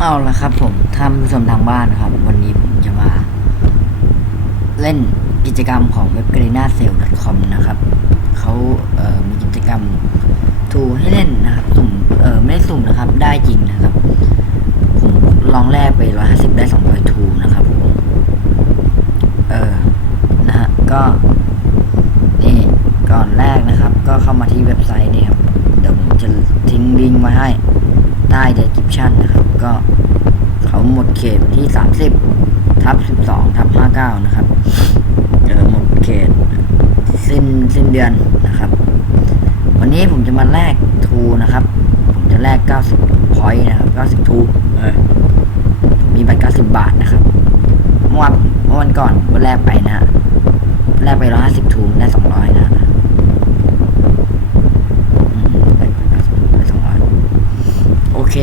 เอาละครับผมท่านผู้ชมทางบ้านครับ วันนี้ผมจะมา เล่นกิจกรรมของเว็บ g r e n a s a l e c o m นะครับเขาเอ่อมีกิจกรรมทูให้เล่นนะครับ สุ่มเออไม่ได้สุ่มนะครับ ได้จริงนะครับ ผมลองแลกไป150ได้200ทูนะครับผมเออนะฮะก็นี่ก่อนแรกนะครับ ก็เข้ามาที่เว็บไซต์นี่ครับ เดี๋ยวผมจะทิ้งลิงก์ไว้ให้ ใต้ description นะครับ ก็เขาหมดเขตวันที่ 30ทับ12ทับ59 นะครับเออหมดเขตสิ้นสิ้นเดือนนะครับ วันนี้ผมจะมาแลกทูนะครับ ผมจะแลก 90 point นะครับ 90 ทูเออมีบัตร90 บาทนะครับเมื่อวันเมื่อวันก่อนก็แลกไปนะฮะแลกไป 150 ทูได้ 200 นะฮะอืมได้90ได้200 โอเค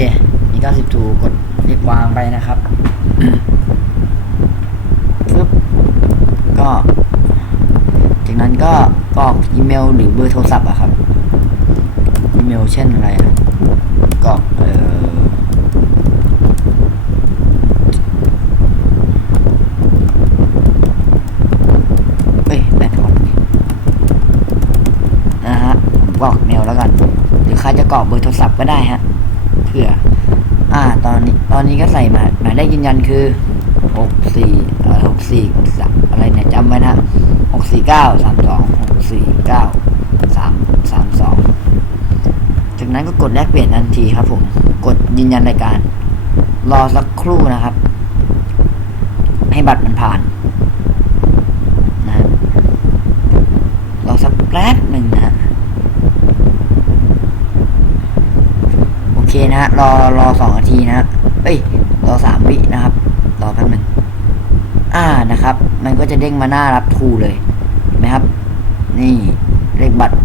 มี 90 ทู กดเรียกวางไปนะครับปึ๊บก็ จากนั้นก็กรอกอีเมล หรือเบอร์โทรศัพท์อะครับ อีเมลเช่นอะไรอะกรอกเอ่อเอ้ยแบตหมดนะฮะผมกรอกเมลแล้วกัน หรือใครจะกรอกเบอร์โทรศัพท์ก็ได้ฮะ เผื่อ อ่า ตอนนี้ ตอนนี้ก็ใส่หมายหมายเลขยืนยันคือหกสี่เอ่อหกสี่อะไรเนี่ยจำไว้นะหกสี่เก้าสามสองหกสี่เก้าสามสามสองจากนั้นก็กดแลกเปลี่ยนทันทีครับ ผม กดยืนยันรายการ รอสักครู่นะครับ ให้บัตรมันผ่านนะฮะรอสักแป๊บหนึ่งนะฮะ โอเค นะฮะรอรอสองนาทีนะฮะเอ้ยรอสามวินะครับรอแป๊บนึงอ่านะครับ มันก็จะเด้งมาหน้ารับทูเลยเห็นไหมครับ นี่เลขบัตร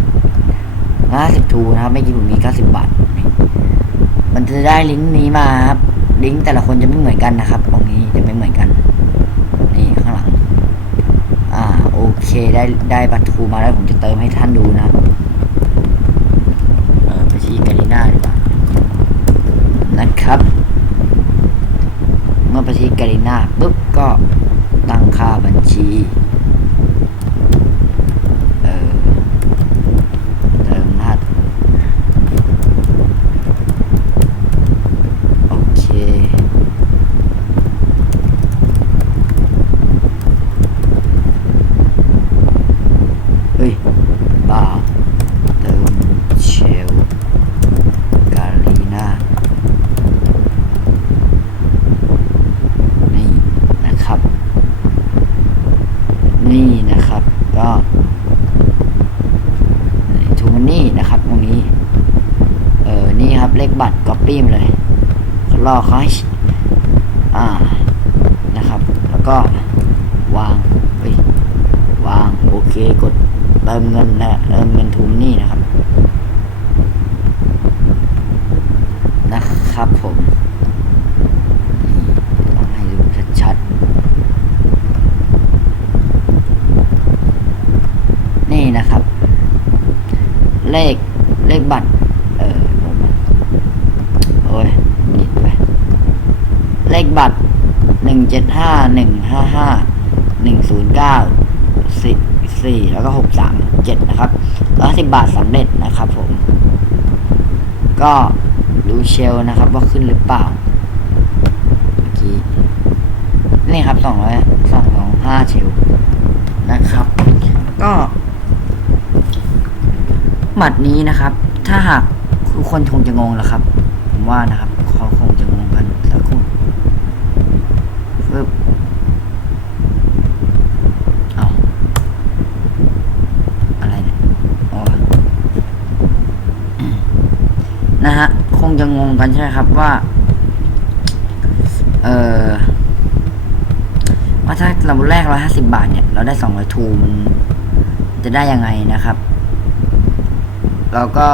ห้าสิบทูนะครับไม่กี่ผมมีเก้าสิบบาทมันจะได้ลิงก์นี้มาครับลิงก์แต่ละคนจะไม่เหมือนกันนะครับ ตรงนี้จะไม่เหมือนกัน นี่ข้างหลัง อ่าโอเคได้ได้บัตรทูมาแล้วผมจะเติมให้ท่านดูนะครับ เออไปที่กาลิน่าดีกว่านะครับ เมื่อไปที่กาลิน่าปุ๊บก็ตั้งค่าบัญชี เออเติมรหัสโอเค เฮ้ยบ้าเติมเชล กาลีนานี่นะครับ นี่นะครับ ก็ทูมันนี่นะครับตรงนี้ เออ นี่ครับ เลขบัตรก๊อ ปี้มเลยรอเขาให้อ่านะครับ แล้วก็วางเฮ้ยวางโอเคกดเติมเงินนะเติมเงินทูมนี่นะครับ นะครับผมต้องให้ดูชัดๆนี่นะครับ เลขเลขบัตร โอ้ยนิดไป เลขบัตรหนึ่งเจ็ดห้าหนึ่งห้าห้าหนึ่งศูนย์เก้าสิบสี่แล้วก็หกสามเจ็ดนะครับร้อยสิบบาทสำเร็จนะครับผม ก็ดูเชลนะครับว่าขึ้นหรือเปล่าเมื่อกี้นี่ครับสองร้อยสองสองห้าเชลนะครับ ก็หมัดนี้นะครับ ถ้าหากทุกคนคงจะงงแหละครับ ผมว่านะครับเขาคงจะงงกันสักครู่ฟึบเอาอะไรเนี่ยอ๋อนะฮะ คงจะงงกันใช่ไหมครับว่า เออว่าถ้าเราแรกร้อยห้าสิบาทเนี่ย เราได้สองร้อยทูมันจะได้ยังไงนะครับ เราก็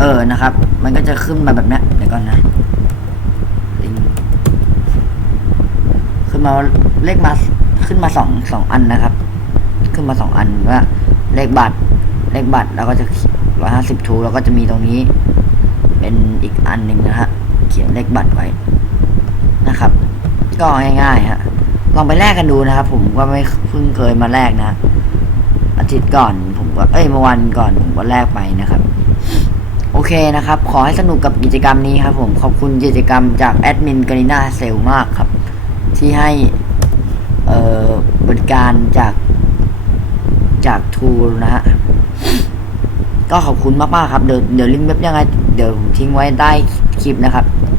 เออนะครับ มันก็จะขึ้นมาแบบนี้เดี๋ยวก่อนนะลิงขึ้นมาเลขมาขึ้นมาสองสองอันนะครับ ขึ้นมาสองอันว่าเลขบัตรเลขบัตรแล้วก็จะร้อยห้าสิบทูแล้วก็จะมีตรงนี้ เป็นอีกอันหนึ่งนะฮะเขียนเลขบัตรไว้นะครับ ก็ง่ายๆฮะลองไปแลกกันดูนะครับ ผมก็ไม่เพิ่งเคยมาแลกนะอาทิตย์ก่อน ผมก็เอ้ยเมื่อวันก่อนผมก็แลกไปนะครับ โอเคนะครับ ขอให้สนุกกับกิจกรรมนี้ครับผม ขอบคุณกิจกรรมจากแอดมินกานินาเซลมากครับ ที่ให้บริการจากจากทูนะฮะ ก็ขอบคุณมาก ๆ ครับ เดี๋ยวเดี๋ยวลิงก์เว็บยังไง เดี๋ยวผมทิ้งไว้ใต้คลิปนะครับ